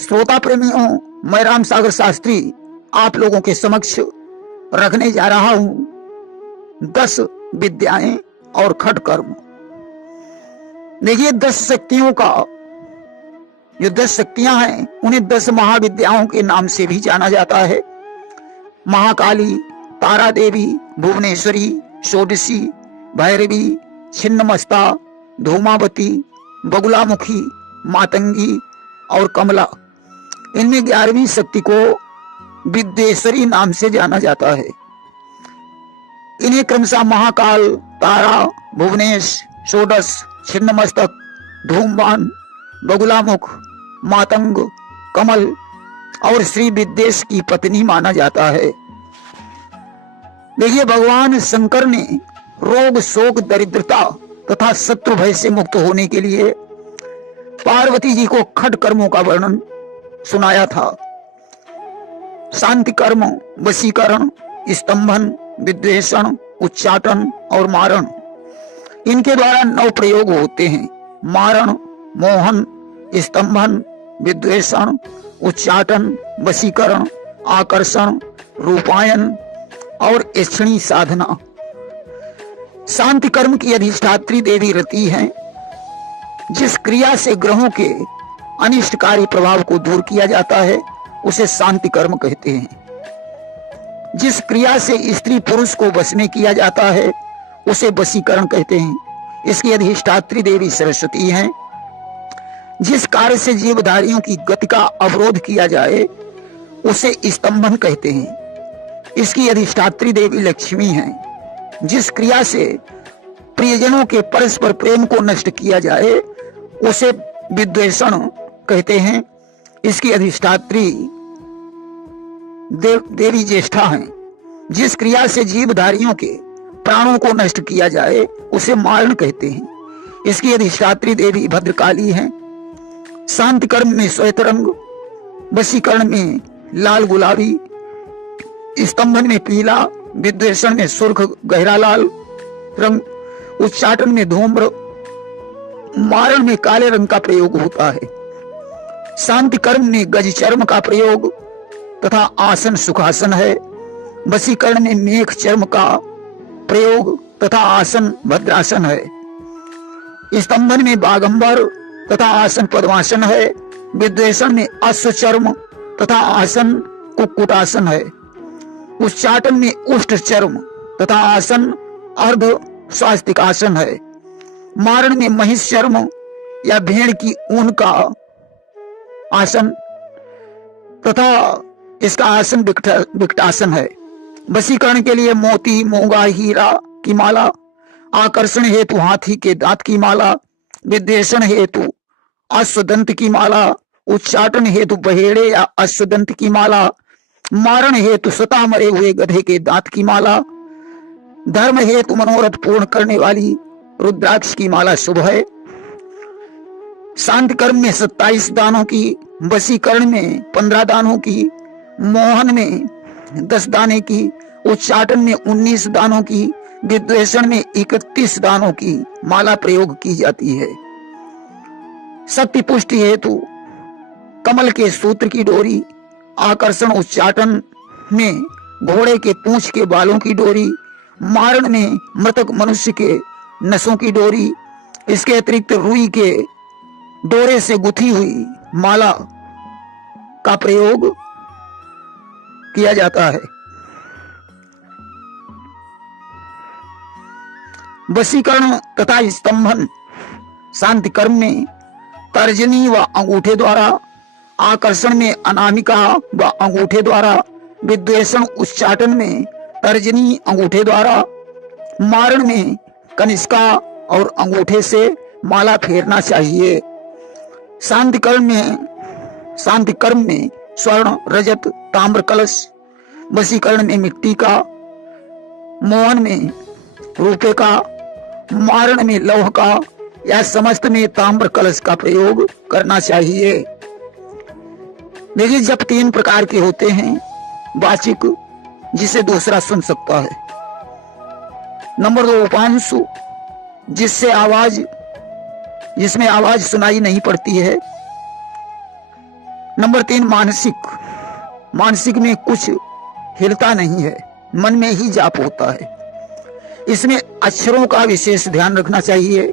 श्रोता प्रेमियों, मैं राम सागर शास्त्री आप लोगों के समक्ष रखने जा रहा हूं 10 विद्याएं और खट कर्म। देखिए, 10 शक्तियों का जो 10 शक्तियां हैं उन्हें 10 महाविद्याओं के नाम से भी जाना जाता है। महाकाली, तारा देवी, भुवनेश्वरी, षोडशी, भैरवी, छिन्नमस्ता, धूमावती, बगुलामुखी, मातंगी और कमला। इनमें 11वीं शक्ति को विद्येश्वरी नाम से जाना जाता है। इन्हें क्रमशः महाकाल, तारा, भुवनेश, षोडश, छिन्नमस्तक, धूमवान, बगुलामुख, मातंग, कमल और श्री विद्येश की पत्नी माना जाता है। देखिए, भगवान शंकर ने रोग, शोक, दरिद्रता तथा शत्रु भय से मुक्त होने के लिए पार्वती जी को खट कर्मों का वर्णन सुनाया था। शांति कर्म, वशीकरण, स्तंभन, विद्वेषण, उच्चाटन और मारण। इनके द्वारा 9 प्रयोग होते हैं। मारण, मोहन, स्तंभन, विद्वेषण, उच्चाटन, वशीकरण, आकर्षण, रूपायन और ऐच्छिणी साधना। शांति कर्म की अधिष्ठात्री देवी रति हैं। जिस क्रिया से ग्रहों के अनिष्टकारी प्रभाव को दूर किया जाता है उसे शांति कर्म कहते हैं। जिस क्रिया से स्त्री पुरुष को वश में किया जाता है उसे वशीकरण कहते हैं। इसकी अधिष्ठात्री देवी सरस्वती हैं। जिस कार्य से जीवधारियों की गति का अवरोध किया जाए उसे स्तंभन कहते हैं। इसकी अधिष्ठात्री देवी लक्ष्मी हैं। जिस क्रिया से प्रियजनों के परस्पर प्रेम को नष्ट किया जाए उसे विद्वेषण कहते हैं। इसकी अधिष्ठात्री देवी ज्येष्ठा हैं। जिस क्रिया से जीवधारियों के प्राणों को नष्ट किया जाए उसे मारण कहते हैं। इसकी अधिष्ठात्री देवी भद्रकाली हैं। शांति कर्म में श्वेत रंग, वशीकरण में लाल गुलाबी, स्तंभन में पीला, विद्वेषण में सुर्ख गहरा लाल रंग, उच्चाटन में धूम्र, मारण में काले रंग का प्रयोग होता है। शांति कर्म में गज चर्म का प्रयोग तथा आसन सुखासन है। वशीकरण में मेघ चर्म का प्रयोग तथा आसन भद्रासन है। स्तंभन में बागंबर तथा आसन पद्मासन है। विद्वेषण में अश्व चर्म तथा आसन कुक्कुटासन है। उच्चाटन में उष्ट चर्म तथा आसन अर्ध स्वास्तिकासन है। मारण में महिष चर्म या भेड़ की ऊन का आसन तथा इसका आसन विकटासन है। वशीकरण के लिए मोती, मूंगा, हीरा की माला, आकर्षण हेतु हाथी के दांत की माला, विद्वेषण हेतु अश्वदंत की माला, उच्चाटन हेतु बहेड़े या अश्वदंत की माला, मारण हेतु स्वतः मरे हुए गधे के दांत की माला, धर्म हेतु मनोरथ पूर्ण करने वाली रुद्राक्ष की माला शुभ है। शांति कर्म में 27 दानों की, वशीकरण में 15 दानों की, मोहन में 10 दाने की, उच्चाटन में 19 दानों की, विद्वेषण में 31 दानों की माला प्रयोग की जाती है। शक्ति पुष्टि हेतु कमल के सूत्र की डोरी, आकर्षण उच्चाटन में घोड़े के पूंछ के बालों की डोरी, मारण में मृतक मनुष्य के नसों की डोरी। इसके अतिरिक्त रुई के डोरे से गुथी हुई माला का प्रयोग किया जाता है। वशीकरण तथा स्तंभन शांति कर्म में तर्जनी व अंगूठे द्वारा, आकर्षण में अनामिका व अंगूठे द्वारा, विद्वेषण उच्चाटन में तर्जनी अंगूठे द्वारा, मारण में कनिष्का और अंगूठे से माला फेरना चाहिए। शांति कर्म में स्वर्ण, रजत, ताम्र कलश, वशीकरण में मिट्टी का, मोहन में रूपे का, मारण में लौह का या समस्त में ताम्र कलश का प्रयोग करना चाहिए। देखिए, जब 3 प्रकार के होते हैं, वाचिक जिसे दूसरा सुन सकता है, नंबर 2 उपांशु जिसमें आवाज सुनाई नहीं पड़ती है, नंबर 3, मानसिक। मानसिक में कुछ हिलता नहीं है, मन में ही जाप होता है। इसमें अक्षरों का विशेष ध्यान रखना चाहिए।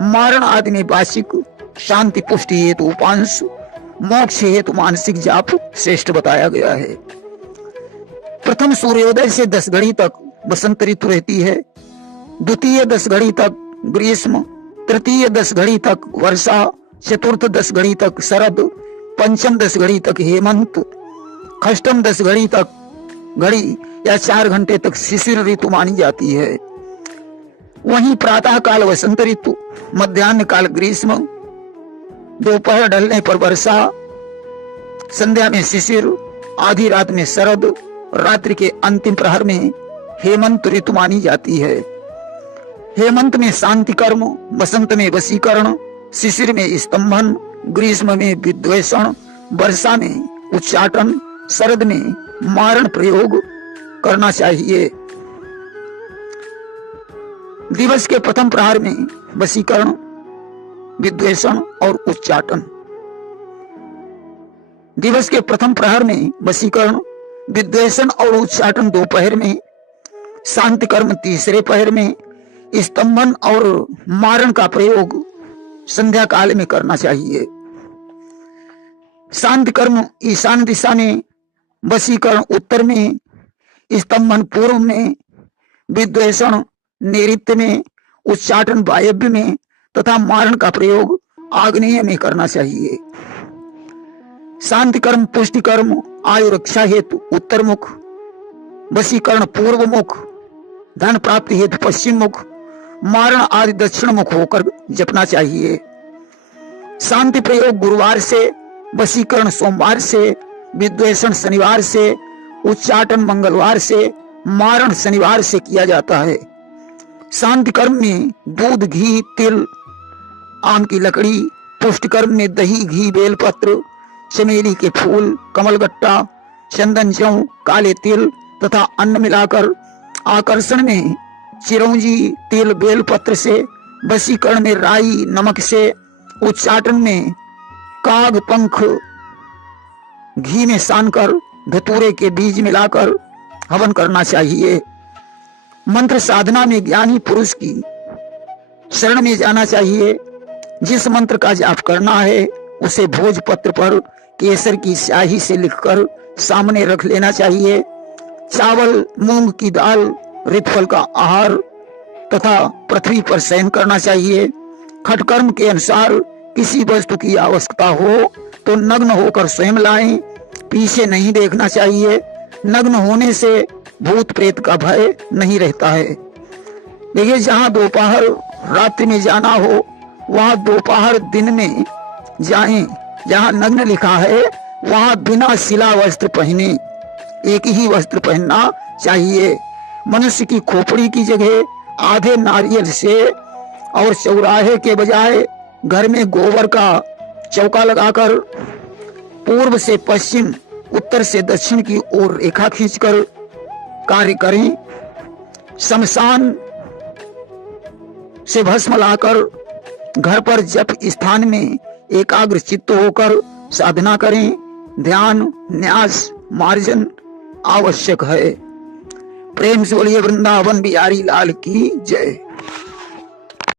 मारण आदि में वाचिक, शांति पुष्टि हेतु उपांश, मोक्ष हेतु मानसिक जाप श्रेष्ठ बताया गया है। प्रथम सूर्योदय से 10 घड़ी तक बसंत ऋतु रहती है, द्वितीय 10 घड़ी तक ग्रीष्म, तृतीय 10 घड़ी तक वर्षा, चतुर्थ 10 घड़ी तक शरद, पंचम 10 घड़ी तक हेमंत, षष्ठम 10 घड़ी तक घड़ी या 4 घंटे तक शिशिर ऋतु मानी जाती है। वहीं प्रातः काल वसंत ऋतु, मध्याह्न काल ग्रीष्म, दोपहर ढलने पर वर्षा, संध्या में शिशिर, आधी रात में शरद, रात्रि के अंतिम प्रहर में हेमंत ऋतु मानी जाती है। हेमंत में शांति कर्म, बसंत में वशीकरण, शिशिर में स्तंभन, ग्रीष्म में विद्वेषण, वर्षा में उच्चाटन, शरद में मारण प्रयोग करना चाहिए। दिवस के प्रथम प्रहर में वशीकरण, विद्वेषण और उच्चाटन। दिवस के प्रथम प्रहर में वशीकरण, विद्वेषण और उच्चाटन दोपहर में, शांति कर्म तीसरे पहर में, स्तंभन और मारण का प्रयोग संध्या काल में करना चाहिए। शांति कर्म ईशान दिशा में, वशीकरण उत्तर में, स्तंभन पूर्व में, विद्वेषण नैऋत्य में, उच्चाटन वायव्य में तथा मारण का प्रयोग आग्नेय में करना चाहिए। शांति कर्म पुष्टि कर्म आयु रक्षा हेतु उत्तर मुख, वशीकरण पूर्व मुख, धन प्राप्ति हेतु पश्चिम मुख, मारण आदि दक्षिण मुख होकर जपना चाहिए। शांति प्रयोग गुरुवार से, वशीकरण सोमवार से, विद्वेषण शनिवार से, उच्चाटन मंगलवार से, मारण शनिवार से किया जाता है। शांति कर्म में दूध, घी, तिल, आम की लकड़ी, पुष्ट कर्म में दही, घी, बेलपत्र, चमेली के फूल, कमलगट्टा, चंदन, जौ, काले तिल तथा अन्न मिलाकर, आकर्षण में चिरौंजी, तिल, बेलपत्र से, वशीकरण में राई, नमक से, उच्चाटन में काग पंख घी में सानकर धतूरे के बीज मिलाकर हवन करना चाहिए। मंत्र साधना में ज्ञानी पुरुष की शरण में जाना चाहिए। जिस मंत्र का जाप करना है उसे भोजपत्र पर केसर की स्याही से लिखकर सामने रख लेना चाहिए। चावल, मूंग की दाल, ऋतफल का आहार तथा पृथ्वी पर शयन करना चाहिए। खटकर्म के अनुसार किसी वस्तु की आवश्यकता हो तो नग्न होकर स्वयं लाएं, पीछे नहीं देखना चाहिए। नग्न होने से भूत प्रेत का भय नहीं रहता है। देखिए, जहाँ दोपहर रात्रि में जाना हो वहाँ दोपहर दिन में जाएं। जहाँ नग्न लिखा है वहाँ बिना सिला वस्त्र पहने, एक ही वस्त्र पहनना चाहिए। मनुष्य की खोपड़ी की जगह आधे नारियल से और चौराहे के बजाय घर में गोबर का चौका लगाकर पूर्व से पश्चिम, उत्तर से दक्षिण की ओर रेखा खींचकर कार्य करें। शमशान से भस्म लाकर घर पर जप स्थान में एकाग्र चित्त होकर साधना करें। ध्यान, न्यास, मार्जन आवश्यक है। प्रेम से बोलिए वृंदावन बिहारी लाल की जय।